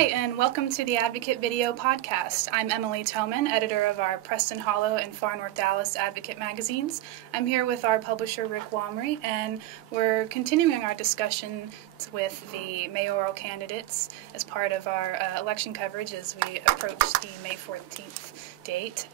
Hi, and welcome to the Advocate Video Podcast. I'm Emily Toman, editor of our Preston Hollow and Far North Dallas Advocate magazines. I'm here with our publisher, Rick Wamre, and we're continuing our discussion with the mayoral candidates as part of our election coverage as we approach the May 14th date.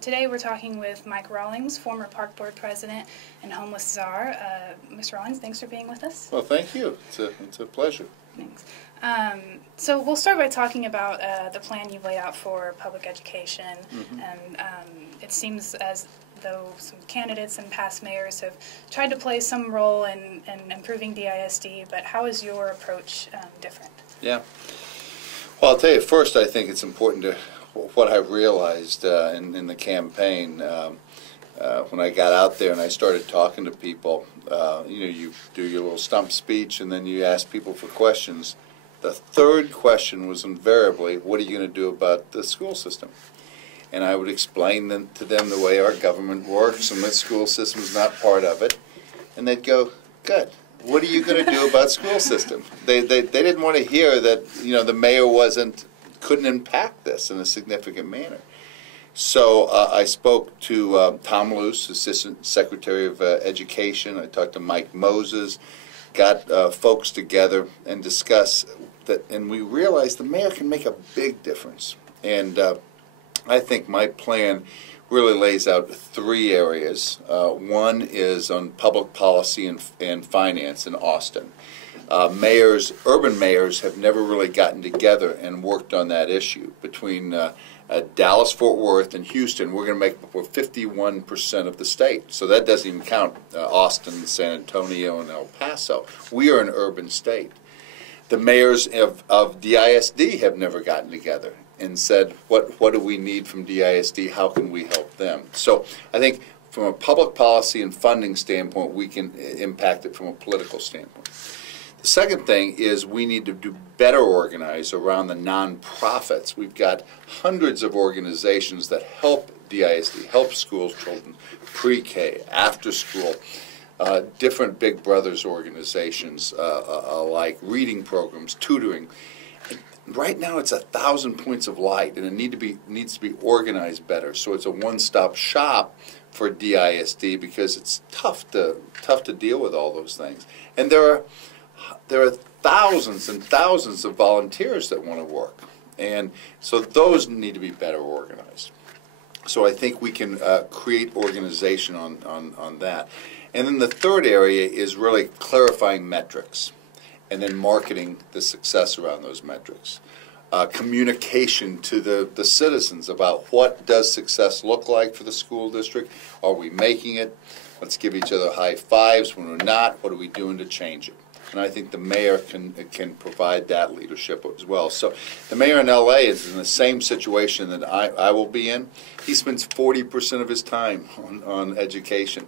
Today we're talking with Mike Rawlings, former Park Board President and homeless czar. Mr. Rawlings, thanks for being with us. Well, thank you. It's a pleasure. Thanks. So we'll start by talking about the plan you've laid out for public education, and it seems as though some candidates and past mayors have tried to play some role in improving DISD, but how is your approach different? Yeah. Well, I'll tell you, first I think it's important to, what I've realized in the campaign, when I got out there and I started talking to people, you do your little stump speech and then you ask people for questions. The third question was invariably, what are you going to do about the school system? And I would explain to them the way our government works and the school system is not part of it. And they'd go, good. What are you going to do about school system? They didn't want to hear that the mayor couldn't impact this in a significant manner. So I spoke to Tom Luce, Assistant Secretary of Education. I talked to Mike Moses, got folks together and discuss that, and we realized the mayor can make a big difference. And I think my plan really lays out three areas. One is on public policy and finance in Austin. Urban mayors have never really gotten together and worked on that issue. Between Dallas, Fort Worth, and Houston, we're going to make up for 51% of the state. So that doesn't even count Austin, San Antonio, and El Paso. We are an urban state. The mayors of DISD have never gotten together and said, what do we need from DISD? How can we help them? So I think from a public policy and funding standpoint, we can impact it from a political standpoint. The second thing is we need to do better organize around the nonprofits. We've got hundreds of organizations that help DISD, help school children, pre-K, after school, different Big Brothers organizations like reading programs, tutoring. Right now it's 1,000 points of light, and it needs to be organized better. So it's a one-stop shop for DISD because it's tough to deal with all those things. And there are thousands and thousands of volunteers that want to work, and so those need to be better organized. So I think we can create organization on that. And then the third area is really clarifying metrics and then marketing the success around those metrics. Communication to the citizens about what does success look like for the school district. Are we making it? Let's give each other high fives. When we're not, what are we doing to change it? And I think the mayor can provide that leadership as well. So the mayor in L.A. is in the same situation that I will be in. He spends 40% of his time on education.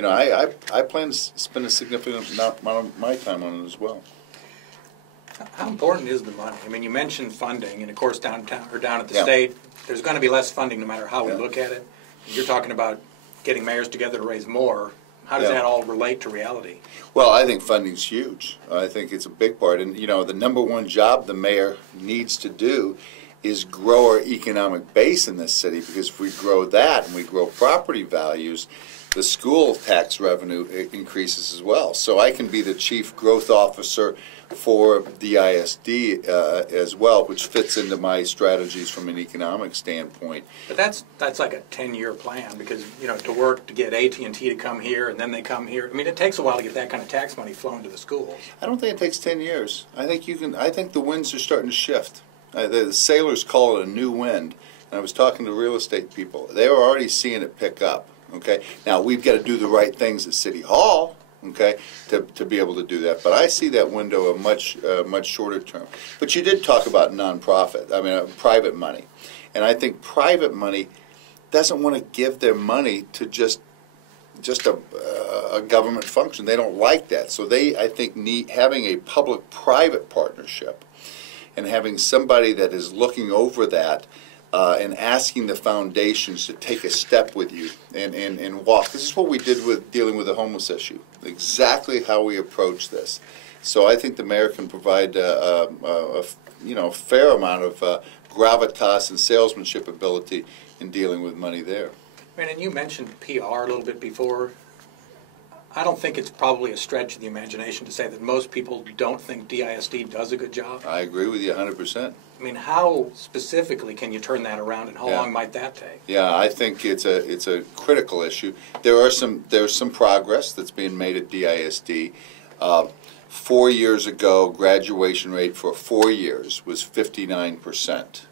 I plan to spend a significant amount of my time on it as well. How important is the money? I mean, you mentioned funding, and of course down at the state, there's going to be less funding no matter how we look at it. You're talking about getting mayors together to raise more. How does that all relate to reality? Well, I think funding's huge. I think it's a big part. And, the number one job the mayor needs to do is grow our economic base in this city, because if we grow that and we grow property values, the school tax revenue increases as well. So I can be the chief growth officer for DISD as well, which fits into my strategies from an economic standpoint. But that's like a 10-year plan, because to work to get AT&T to come here and then they come here. I mean, it takes a while to get that kind of tax money flowing to the schools. I don't think it takes 10 years. I think the winds are starting to shift. The sailors call it a new wind. And I was talking to real estate people. They were already seeing it pick up. Okay. Now we've got to do the right things at City Hall. Okay, to be able to do that, but I see that window a much shorter term. But you did talk about nonprofit. I mean, private money, and I think private money doesn't want to give their money to just a government function. They don't like that, so I think need having a public-private partnership and having somebody that is looking over that and asking the foundations to take a step with you and walk. This is what we did with dealing with the homeless issue, exactly how we approach this. So I think the mayor can provide a fair amount of gravitas and salesmanship ability in dealing with money there. And you mentioned PR a little bit before. I don't think it's probably a stretch of the imagination to say that most people don't think DISD does a good job. I agree with you 100%. I mean, how specifically can you turn that around, and how long might that take? Yeah, I think it's a critical issue. There's some progress that's being made at DISD. 4 years ago, graduation rate for 4 years was 59%.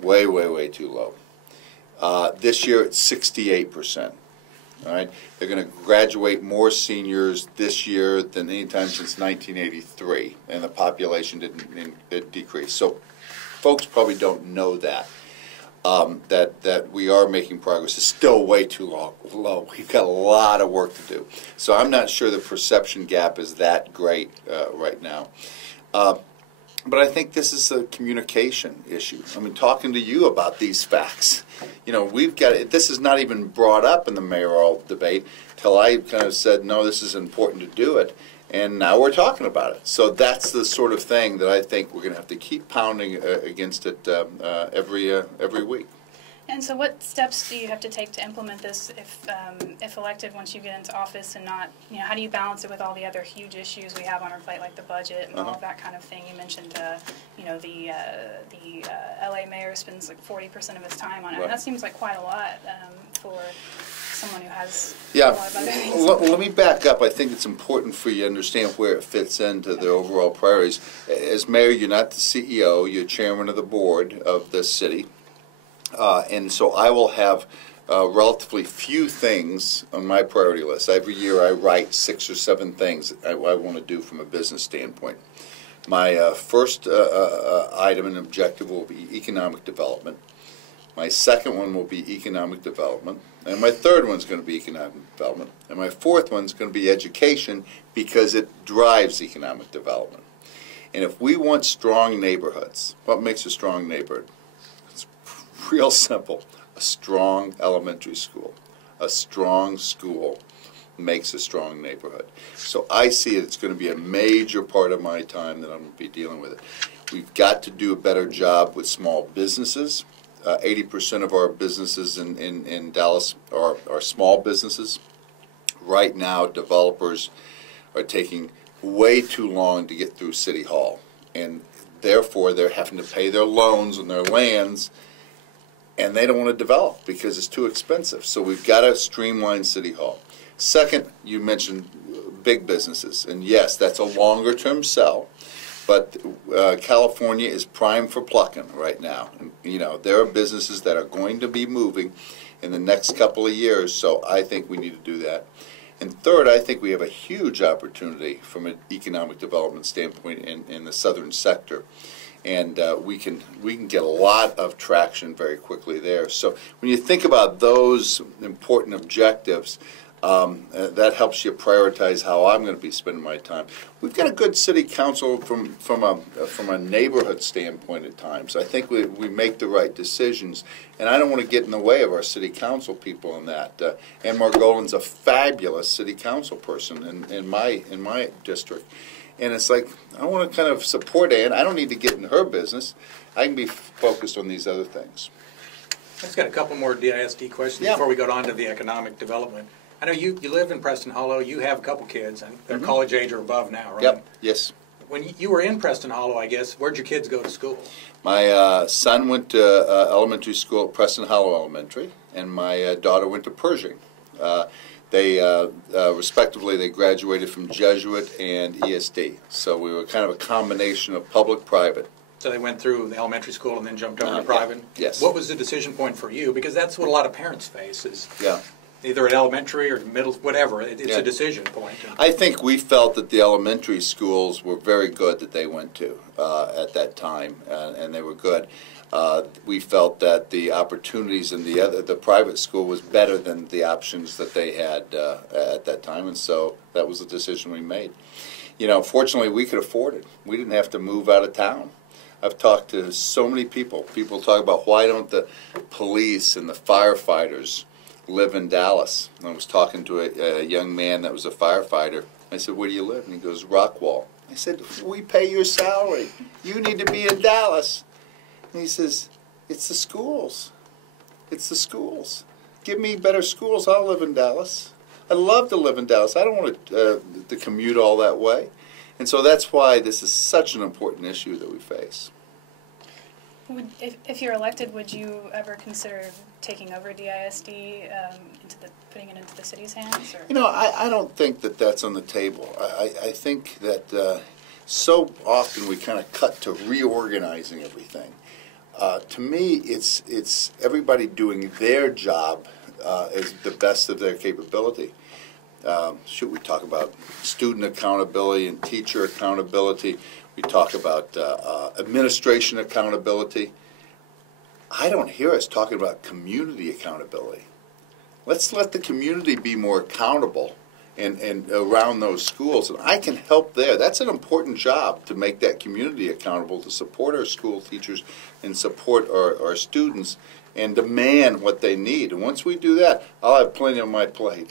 Way, way, way too low. This year it's 68%. All right, they're going to graduate more seniors this year than any time since 1983, and the population didn't decrease. So, folks probably don't know that that we are making progress. It's still way too low. We've got a lot of work to do. So I'm not sure the perception gap is that great right now. But I think this is a communication issue. I mean, talking to you about these facts. You know, we've got it. This is not even brought up in the mayoral debate till I kind of said, no, this is important to do it. And now we're talking about it. So that's the sort of thing that I think we're going to have to keep pounding against it every week. And so what steps do you have to take to implement this if elected once you get into office, and not, you know, how do you balance it with all the other huge issues we have on our plate, like the budget and all of that kind of thing? You mentioned, you know, the LA mayor spends like 40% of his time on it. Right. That seems like quite a lot for someone who has a Yeah, lot of other things. let me back up. I think it's important for you to understand where it fits into the overall priorities. As mayor, you're not the CEO, you're chairman of the board of this city. And so I will have relatively few things on my priority list. Every year I write 6 or 7 things I want to do from a business standpoint. My first item and objective will be economic development. My second one will be economic development. And my third one's going to be economic development. And my fourth one's going to be education, because it drives economic development. And if we want strong neighborhoods, what makes a strong neighborhood? Real simple. A strong elementary school. A strong school makes a strong neighborhood. So I see it's going to be a major part of my time that I'm going to be dealing with it. We've got to do a better job with small businesses. 80% of our businesses in Dallas are small businesses. Right now, developers are taking way too long to get through City Hall. And therefore, they're having to pay their loans on their lands, and they don't want to develop because it's too expensive. So we've got to streamline City Hall. Second, you mentioned big businesses, and yes, that's a longer-term sell, but California is prime for plucking right now. And, you know, there are businesses that are going to be moving in the next couple of years, so I think we need to do that. And third, I think we have a huge opportunity from an economic development standpoint in the southern sector. And we can get a lot of traction very quickly there. So when you think about those important objectives, that helps you prioritize how I'm going to be spending my time. We've got a good city council from a neighborhood standpoint at times. I think we make the right decisions, and I don't want to get in the way of our city council people in that. Ann Margolin's a fabulous city council person in my district. And it's like, I want to kind of support Ann. I don't need to get in her business. I can be focused on these other things. I've just got a couple more DISD questions before we go on to the economic development. I know you live in Preston Hollow. You have a couple kids, and they're college age or above now, right? Yep, yes. When you were in Preston Hollow, I guess, where'd your kids go to school? My son went to elementary school at Preston Hollow Elementary, and my daughter went to Pershing. They respectively, they graduated from Jesuit and ESD. So we were kind of a combination of public-private. So they went through the elementary school and then jumped over to private? Yeah. Yes. What was the decision point for you? Because that's what a lot of parents face, is yeah. either at elementary or middle, whatever. It's a decision point. I think we felt that the elementary schools were very good that they went to at that time, and they were good. We felt that the opportunities in the private school was better than the options that they had at that time, and so that was the decision we made. You know, fortunately, we could afford it. We didn't have to move out of town. I've talked to so many people. People talk about why don't the police and the firefighters live in Dallas. And I was talking to a young man that was a firefighter. I said, where do you live? And he goes, Rockwall. I said, we pay your salary. You need to be in Dallas. And he says, it's the schools. It's the schools. Give me better schools. I'll live in Dallas. I'd love to live in Dallas. I don't want to commute all that way. And so that's why this is such an important issue that we face. If you're elected, would you ever consider taking over DISD, putting it into the city's hands? Or? You know, I don't think that that's on the table. I think that so often we kind of cut to reorganizing everything. To me, it's everybody doing their job as the best of their capability. Should we talk about student accountability and teacher accountability? We talk about administration accountability. I don't hear us talking about community accountability. Let's let the community be more accountable and around those schools. And I can help there. That's an important job, to make that community accountable, to support our school teachers and support our students and demand what they need. And once we do that, I'll have plenty on my plate.